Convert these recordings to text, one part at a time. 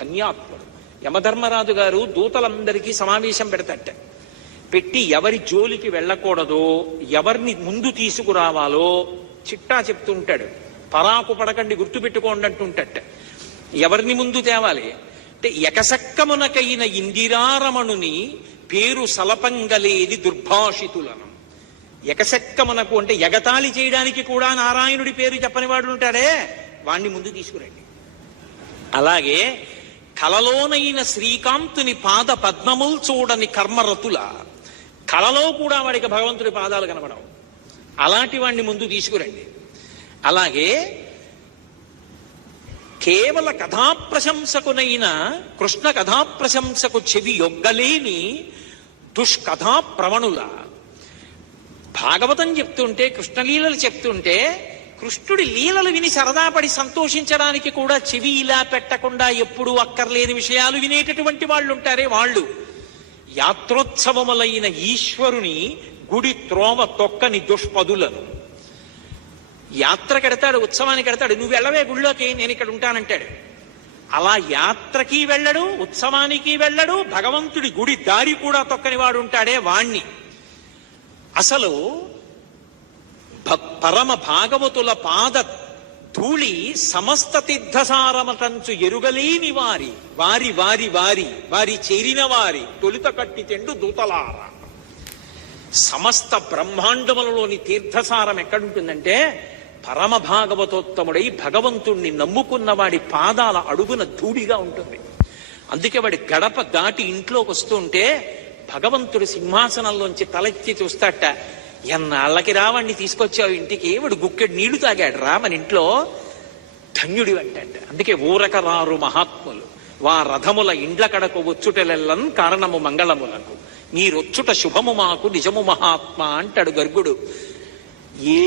ధన్యాత్ముడు. యమధర్మరాజు గారు దూతలందరికీ సమావేశం పెడతట. పెట్టి ఎవరి జోలికి వెళ్ళకూడదో, ఎవరిని ముందు తీసుకురావాలో చిట్టా చెప్తుంటాడు. పరాకు పడకండి, గుర్తుపెట్టుకోండి అంటుంటట. ఎవరిని ముందు తేవాలి అంటే, ఎకసక్కమునకైన ఇందిరారమణుని పేరు సలపంగలేది దుర్భాషితులను. ఎకసక్కమునకు అంటే ఎగతాళి చేయడానికి కూడా నారాయణుడి పేరు చెప్పని వాడు ఉంటాడే, వాణ్ణి ముందు తీసుకురండి. అలాగే కలలోనైన శ్రీకాంతుని పాద పద్మములు చూడని కర్మరతుల, కలలో కూడా వాడికి భగవంతుడి పాదాలు కనబడవు, అలాంటి వాడిని ముందు తీసుకురండి. అలాగే కేవల కథాప్రశంసకునైన కృష్ణ కథాప్రశంసకు చెవి యొగ్గలేని దుష్కథా ప్రవణుల. భాగవతం చెప్తుంటే, కృష్ణలీలలు చెప్తుంటే, కృష్ణుడి లీలలు విని సరదాపడి సంతోషించడానికి కూడా చెవి ఇలా పెట్టకుండా ఎప్పుడూ అక్కర్లేని విషయాలు వినేటటువంటి వాళ్ళు ఉంటారే వాళ్ళు. యాత్రోత్సవములైన ఈశ్వరుని గుడి త్రోవ తొక్కని దుష్పదులను. యాత్రకి ఎడతాడు, ఉత్సవానికి ఎడతాడు, నువ్వు వెళ్ళవే గుళ్ళోకి, నేను ఇక్కడ ఉంటానంటాడు. అలా యాత్రకి వెళ్ళడు, ఉత్సవానికి వెళ్ళడు, భగవంతుడి గుడి దారి కూడా తొక్కని వాడు ఉంటాడే వాణ్ణి. అసలు పరమ భాగవతుల పాద ధూళి సమస్త తీర్థసారమటంచు ఎరుగలేని వారి వారి వారి వారి వారి చేరిన వారి తొలుత కట్టి తెండు దూతలార. సమస్త బ్రహ్మాండములలోని తీర్థసారం ఎక్కడుంటుందంటే, పరమ భాగవతోత్తముడై భగవంతుణ్ణి నమ్ముకున్న వాడి పాదాల అడుగున ధూళిగా ఉంటుంది. అందుకే వాడి గడప దాటి ఇంట్లోకి వస్తుంటే భగవంతుడి సింహాసనంలోంచి తలెత్తి చూస్తాట. ఎన్నాళ్ళకి రావాణ్ణి తీసుకొచ్చావు ఇంటికి, వాడు గుక్కెడు నీళ్లు తాగాడు రా మన ఇంట్లో, ధన్యుడి అంట. అందుకే ఊరక రారు మహాత్ములు వా రథముల ఇండ్ల కడకు వచ్చుటలెల్లన్ కారణము మంగళములకు, మీరొచ్చుట శుభము మాకు నిజము మహాత్మ అంటాడు గర్గుడు. ఏ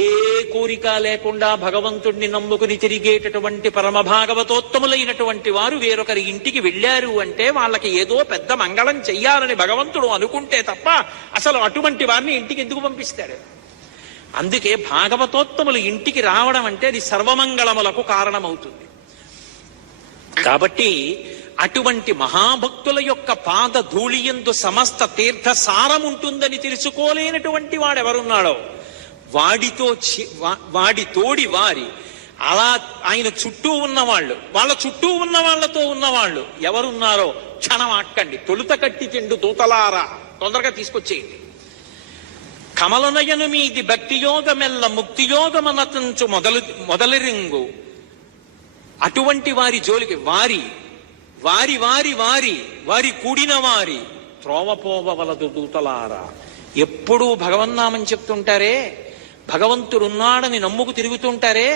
కోరిక లేకుండా భగవంతుణ్ణి నమ్ముకుని తిరిగేటటువంటి పరమ భాగవతోత్తములైనటువంటి వారు వేరొకరి ఇంటికి వెళ్ళారు అంటే వాళ్ళకి ఏదో పెద్ద మంగళం చెయ్యాలని భగవంతుడు అనుకుంటే తప్ప అసలు అటువంటి వారిని ఇంటికి ఎందుకు పంపిస్తాడు? అందుకే భాగవతోత్తములు ఇంటికి రావడం అంటే అది సర్వమంగళములకు కారణమవుతుంది. కాబట్టి అటువంటి మహాభక్తుల యొక్క పాద ధూళియందు సమస్త తీర్థ సారం ఉంటుందని తెలుసుకోలేనటువంటి వాడెవరున్నాడో వాడి తోడి వారి, అలా ఆయన చుట్టూ ఉన్నవాళ్ళు, వాళ్ళ చుట్టూ ఉన్న వాళ్లతో ఉన్నవాళ్ళు ఎవరున్నారో క్షణం ఆక్కండి. తొలుత కట్టి తెండు దూతలారా, తొందరగా తీసుకొచ్చేయండి. కమలనయను మీది భక్తియోగమెల్ల ముక్తియోగమనతంచు మొదలరింగు. అటువంటి వారి జోలికి వారి వారి వారి వారి వారి కూడిన వారి త్రోవపోవలదు దూతలారా. ఎప్పుడూ భగవన్నామని చెప్తుంటారే, భగవంతుడున్నాడని నమ్ముకు తిరుగుతుంటారే,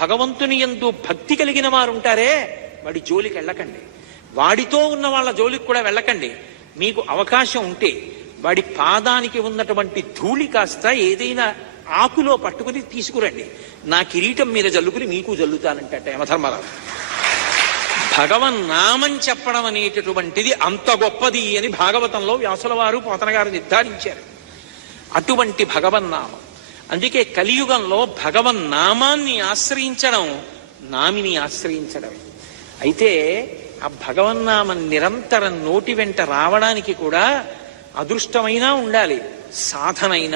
భగవంతుని యందు భక్తి కలిగిన వారు ఉంటారే, వాడి జోలికి వెళ్ళకండి. వాడితో ఉన్న వాళ్ళ జోలికి కూడా వెళ్ళకండి. మీకు అవకాశం ఉంటే వాడి పాదానికి ఉన్నటువంటి ధూళి కాస్త ఏదైనా ఆకులో పట్టుకుని తీసుకురండి, నా కిరీటం మీద జల్లుకుని మీకు జల్లుతానంట యమధర్మరాజు. భగవన్నామం చెప్పడం అనేటటువంటిది అంత గొప్పది అని భాగవతంలో వ్యాసుల వారు పోతన గారు నిర్ధారించారు. అటువంటి భగవన్నామం. అందుకే కలియుగంలో భగవన్నామాన్ని ఆశ్రయించడం నామిని ఆశ్రయించడమే. అయితే ఆ భగవన్నామం నిరంతరం నోటి వెంట రావడానికి కూడా అదృష్టమైనా ఉండాలి, సాధనైనా